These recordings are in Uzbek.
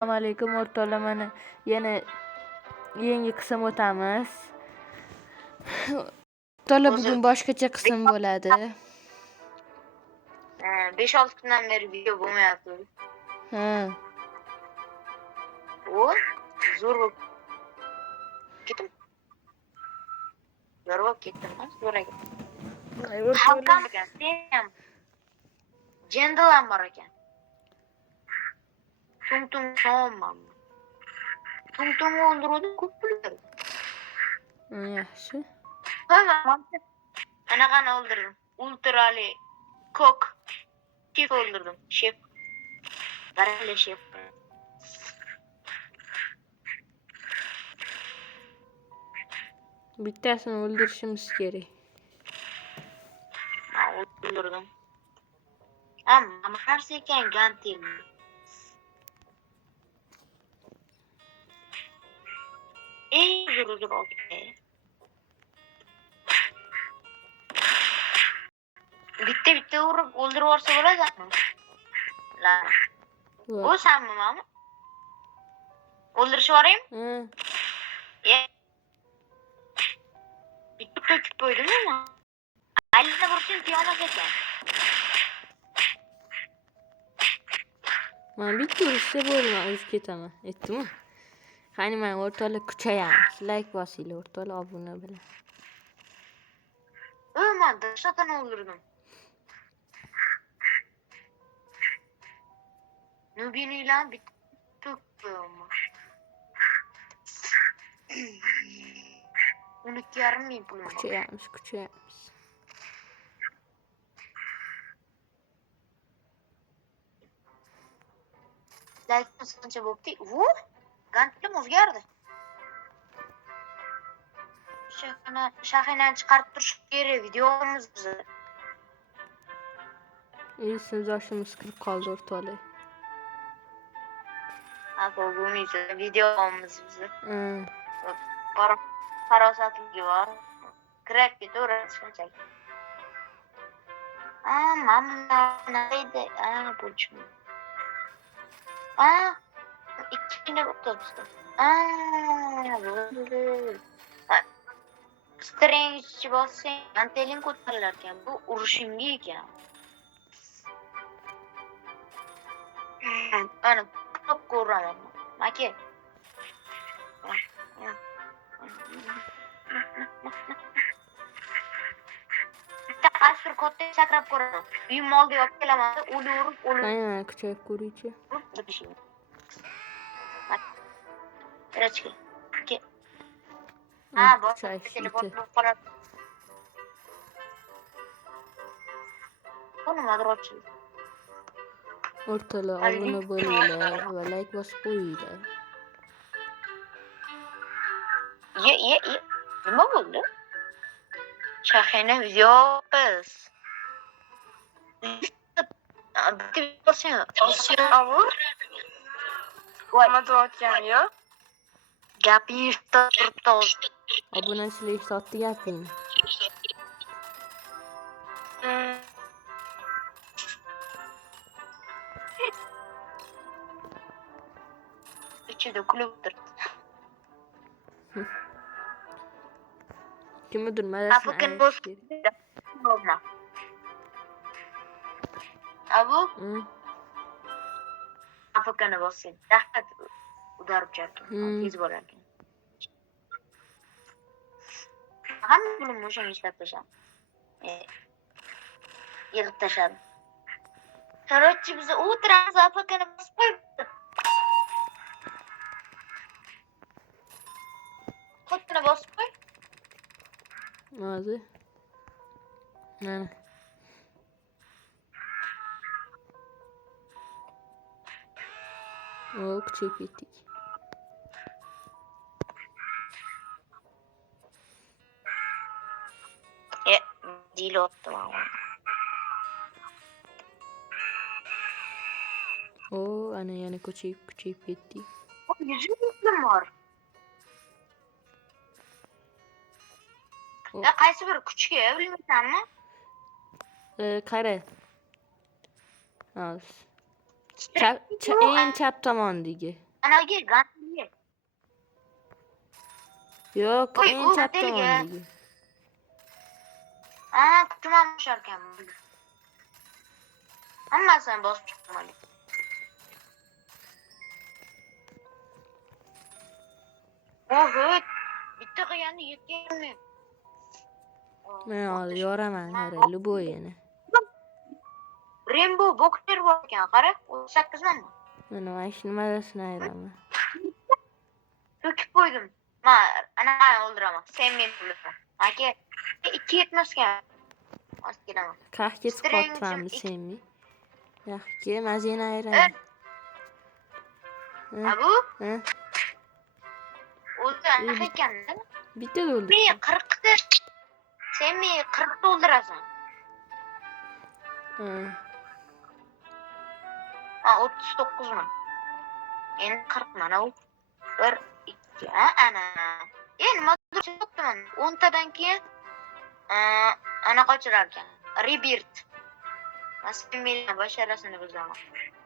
Assalomu alaykum o'rtoqlar, mana yana yangi qism o'tamiz. O'rtoqlar, bugun boshqacha qism bo'ladi. 5-6 kundan beri video bo'lmayapti. Ha. Zo'r bo'lib ketdim. Zo'r bo'lib ketdim. O'rtoqlar ekan. Jendalam bor ekan. Tum shomman. Tum o'ldiruvdi, ko'p pul. Yaxshi. Anaqani o'ldirdim. Ultrali kok chef o'ldirdim. Chef. Baralla chef. Bittasini o'ldirishimiz kerak. O'ldirdim. Amma qarsi ekan gantil. Zo'r okey. Bitta urib o'ldirib yuborsa bo'ladimi? O sanmi mama? O'ldirishib yuboraymi? Bitta to'kib qo'ydimmi? Aylanib ursin piyonaga ekan. Men bitta urishsa bo'lmaydi, o'zib ketaman. Aytdim-ku. Qani men o'rtoqlar kuchayamiz. Like bosinglar o'rtoqlar, obuna bilan. Men dashatan o'ldirdim. Nubinilar bitta to'kdim. 12,5 ming pul. Kuchayamiz. Like qancha bo'pti? Gantilim o'zgardi. Shahinani chiqarib turish kerak videomiz bizni. Siz yoshimiz kirib qoldi o'rtoqlar. Bo'lmaydi, videomiz bizni. Farosatligi bor. Kirib ketaveradi shunchaki. Mana edi. Bo'lchmi. İkine bakıyorsun. Strange bossing. Antelin ko'tarilarkan bu urushimga ekan. Ana ko'p ko'raman. Maka. Asr ko'tda sakrab ko'raman. Uyim oldiga olib kelaman. O'lib. Aynan kuchayib ko'raychi. Рачки. Вот телефон qoladi. Buni madrochi. O'rtoqlar, obuna bo'linglar va like bosib qo'yinglar. Nima bo'ldi? Shahina videomiz. Bitta bossang. Madrocham yo'q. Gapingiz turibdi. Obunachilar eshitdi gapingni. Ichida kulib turibdi. Kimdir madasini aytdi. Abu? Afakani bossang. Dahshat udarib jarkan. Tez bo'larkan. Hamma pulimni o'shanga ishlab tashladim. Yig'ib tashladim. Короче, biz o'tiramiz, afakani bosib qo'yibdi. Qo'tini bosib qo'y. Hozir. Mana. Kuchayib ketdik. Dilo otdim. Ana yana kuchayib ketdik. 100 ming bor. Qaysi bir kuchga bilmaysanmi? Qara. Hozir. Eng chap tomondagi. Anaga gantiga. Yo'q, Oy, eng u chap modeliga. tomondagi. Kuchum ekan. Hammasini bosib chiqdim. Oho, bitta qilganda yetganmi? Men hozir yoraman, qara, Luboyini. Rainbow Boxer bor ekan, qara, 38 ming. Mana mashina mazasini ayiraman. To'kib qo'ydim. Ana o'ldiraman. Sen meni o'ldiraman. Aka, 270 ga. Oskinaman. Qahketib Strength qotibamni uchun senmi? Yaxshi, mazini ayiraman. Abu, Ha? o'zi anaqa ekan-da. Bitta o'ldi. Men 40 ta. Sen meni 40 ta o'ldirasan. Ha. 39 ming. Endi 40 mana u. 1 2 ana. Nimadir chiqibman. 10 tadan keyin anaqa ochilar ekan. Rebirth. Mas'ul meni basharasini bizaman.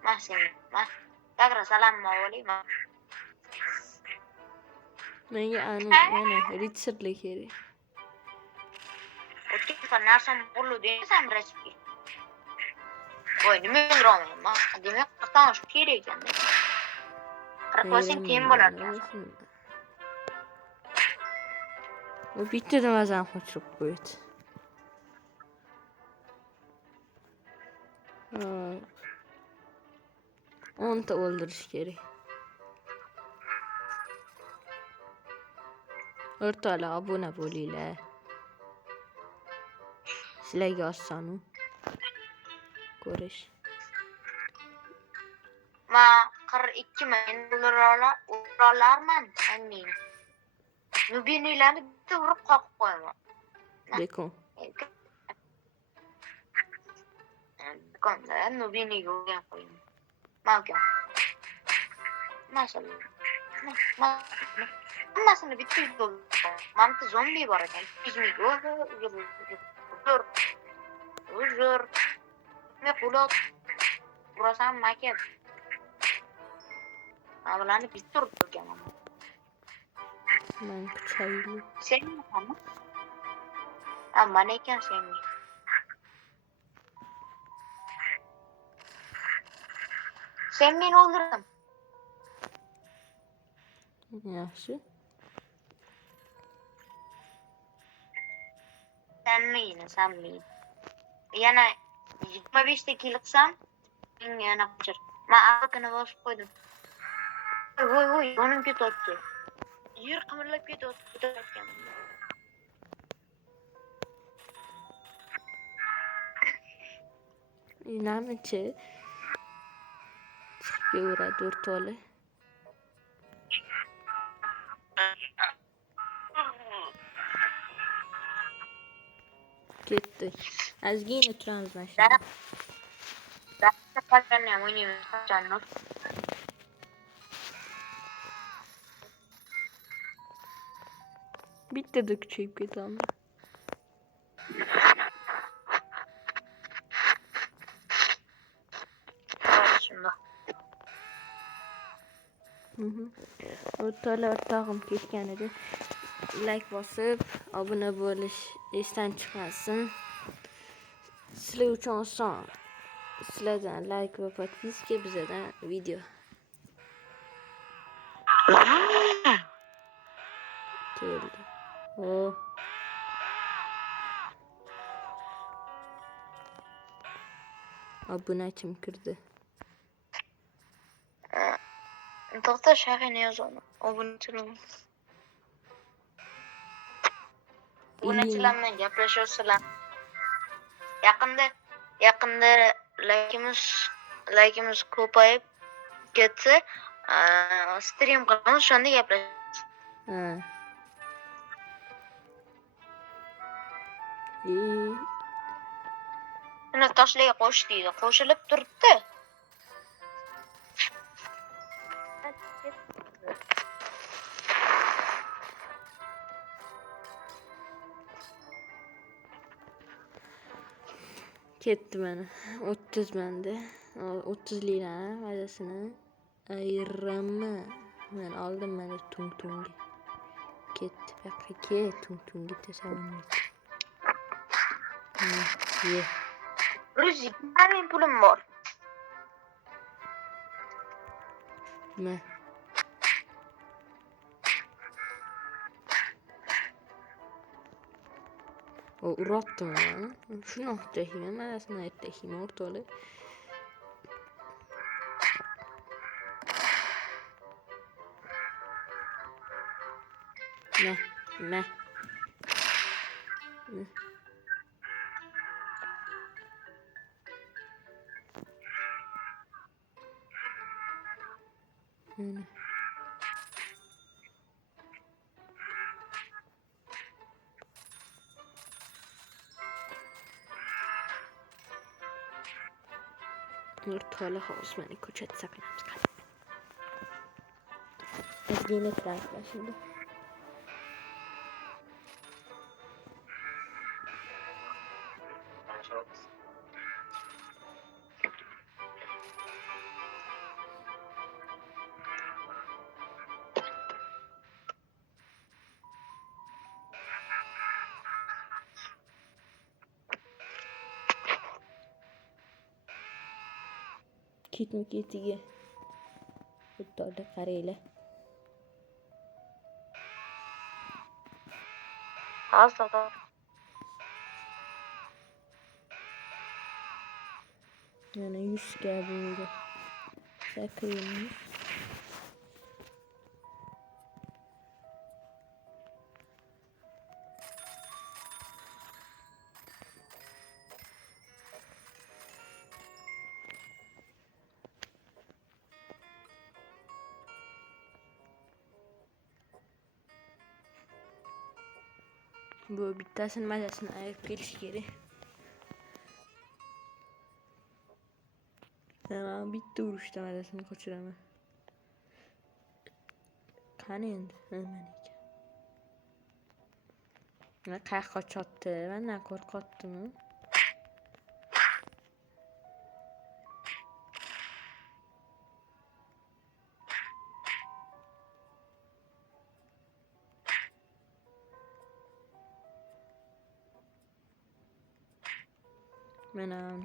Mahsen. Tagra salom olayman. Menga mana ritsarlik kerak. O'tgan safar narsam bo'ldi desam rasmi. Voy, nima o'ldiraman? Demak, qirqdan oshib kerak ekan-da. 40% keyin bo'lar ekan. U bittadan mazani qochirib qo'ydi. 10 ta o'ldirish kerak. O'rtoqlar, obuna bo'linglar. Sizlarga oson ko'rish. Men 42 ming o'ldiralarman, anning. Nubinilarni bitta urib qoqib qo'yaman. Bekon. Bekonda Nubiniga urgan qo'yaman. Malkam. Masalan. Hammasini bitta o'ldiraman. Manda zombi bor ekan. Bizniga uzr. Men qulot. Urasan maket. Avvalani bitta urib turganman. Men kuchayli. Sen nima? Mana ekan sen. Sen meni o'ldirdin. Yaxshi. Sen meni. Yana 25 ta qilsam, menga yana qochir. Men avkini bosib qo'ydim. Voy, yonim ketayapti. Yer qimirlab ketayotgan. Inamichi. Chiqib yuradi o'rtoqlar. Ketdi. Ozgina turamiz mashinada. Dasta qolganni ham o'ynaymiz qachonni. Bittada kuchayib ketamiz. O'rtog'im ketganida like bosib, obuna bo'lish esdan chiqmasin. Sizlar uchun oson. Sizlardan like va podpiska, bizdan video. Keldi. Obunachim kirdi. To'xta, shahrini yozaman. Obunachilar. Obunachilarni gaplashyapsizlar. Yaqinda laykimiz ko'payib ketsa, stream qilamiz, shunda gaplashamiz. Uni toshlarga qo'sh deydi. Qo'shilib turibdi. Ketdi mana. 30 manda. 30 lira mazasini ayiraman. Ben aldım ben de tung tungi. Gitti bakri ki tung tungi tesadüf. Ye. Ruzi, benim pulum var. Ne? O urattım ya. Şunu tehim, ben aslında tehim ortalığı. Ne? Ne? Ne? Ne? Ortalığı havuz beni köçet sakınamız kaldı. Ezgi'yle kırarlar şimdi. Kit mi kitiye. Ortalığı karıyla. Hasta. Yani 100 geldiğinde. Sakıymış. Bu bittasın mazasını ayıp geliş geri. Hemen bitti vuruşta mazasını kaçırama. Kanı indi hemen iki. Ne kaç attı ben ne korkattım. Ben onu.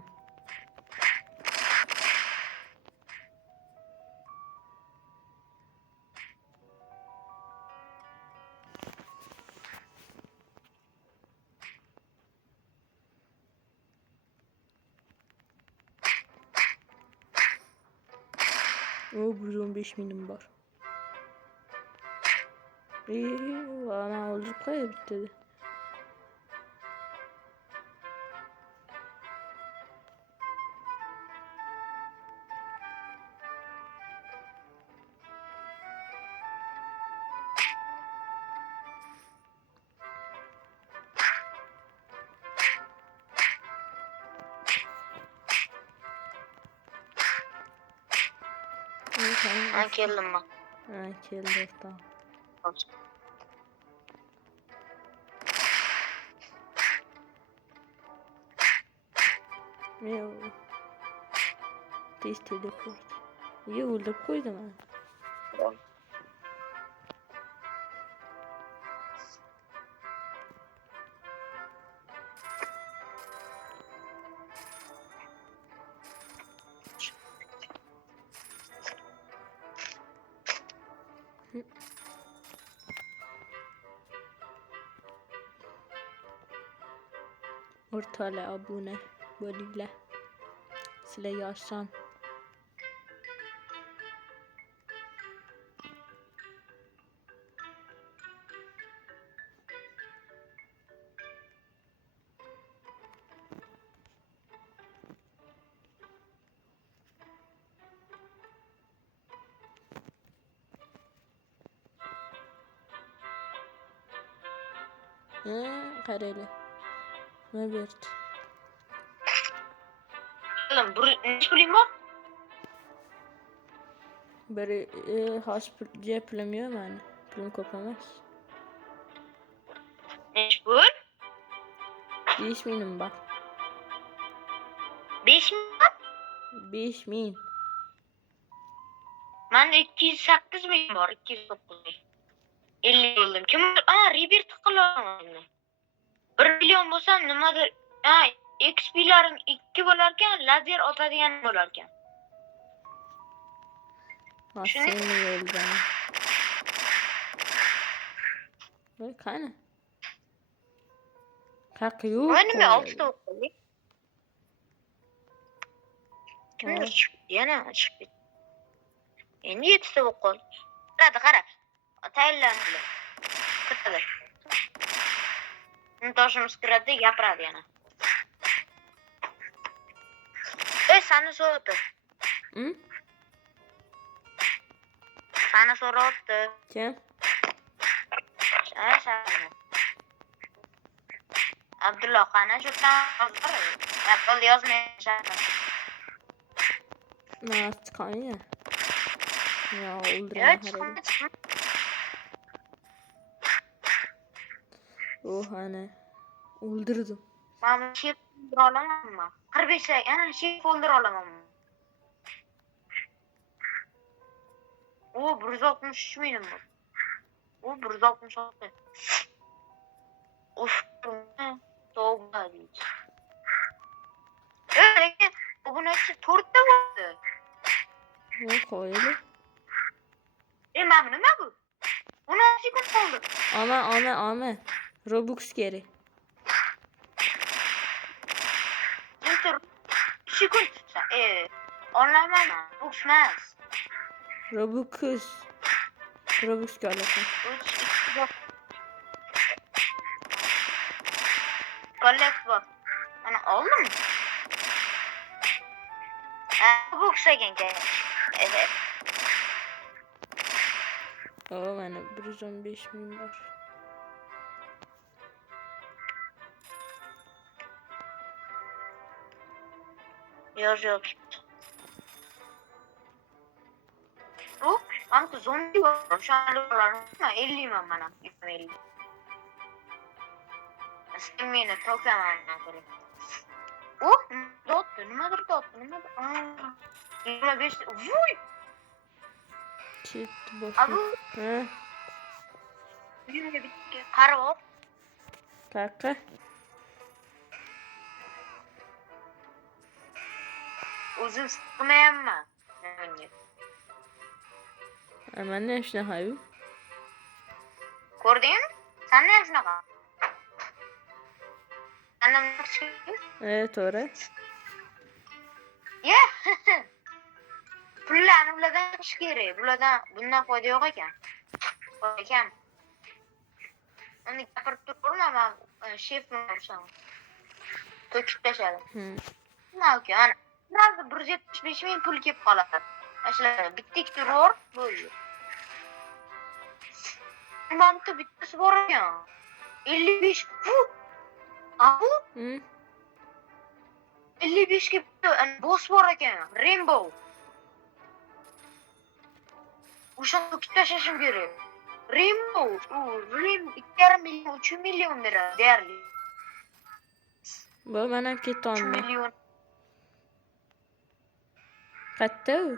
O 115 milim var. İyi, ama olacak kadar bitti. Ben geldim bak. Ha, keldi tamam. Ne o? Test edip İyi oldu koydum ha. Ortalığı abone. Böyle. Sile yaşan. Kareli. Ne verdi? Oğlum ne pulum var? Böyle has ceplemiyor yani. Pulum kopamaz. Ne pul? 5 milim var. 5 mi var? 5 min. Mende 208 ming bor, 209 ming. 50 bo'ldim. Kim? Rebirth qilaman. 1 million bo'lsam nimadir, XP'larim 2 bo'lar ekan, lazer otadigan bo'lar ekan. Seni yo'ldan. Voy qani? Haq yo'q. Nima 6 ta o'qildik? Kimdir chiqdi, yana chiqdi. Endi 7 ta o'qildi. Qara. Tayinlandi. Kiradi. Toshimiz kiradi, gapiradi yana. Sani so'radi. Sani so'radi. Kim? Sani. Abdulloh qani shundan hozir. Apple yozmaysan. Mas chiqanya. Ya o'ldirma. Ana. O'ldirdim. Men shef o'ldira olamanmi? 45 ta, shef o'ldira olamanmi? 163 ming bor. 166. Of, tavba deydi. Lekin obunachi 4 ta bo'ldi. Yo'q, qo'ydi. Mana nima bu? 16 sekund qoldi. Ana. Robux kerak. Sekund. Olaman. Robux emas. Robux olasan. Collect bor. Ana oldim. Robux ekan. Mana 115 ming bor. Yo'q. Manku zombi bor. O'shalarni 50 man mana. 50. Meni to'kaman. Nimadir dotdi. 25. Vuy! Ketdi bosh. Abu. Uyimga bitdi. Qarab. Qaqa. O'zim siqmayapman. Mana shunaqa yu. Ko'rdingmi? Senda ham shunaqa. Senda to'g'ri. Pullarni bulardan chiqish kerak. Bundan foyda yo'q ekan. Uni gapirib turma, men shefni ursam. To'kib tashladim. Nima ana. Hozir 175 ming pul kelib qoladi. Ashlar bitta ikkita ro'r bo'ldi. Manto bittasi bor ekan. 55. Abu? 55 ga boss bor ekan. Rainbow. O'shani to'kib tashlashim kerak. Rainbow, 2,5 million, 3 million beradi deyarli. Bu mana ketolmayman. 3 million. Qayerda u?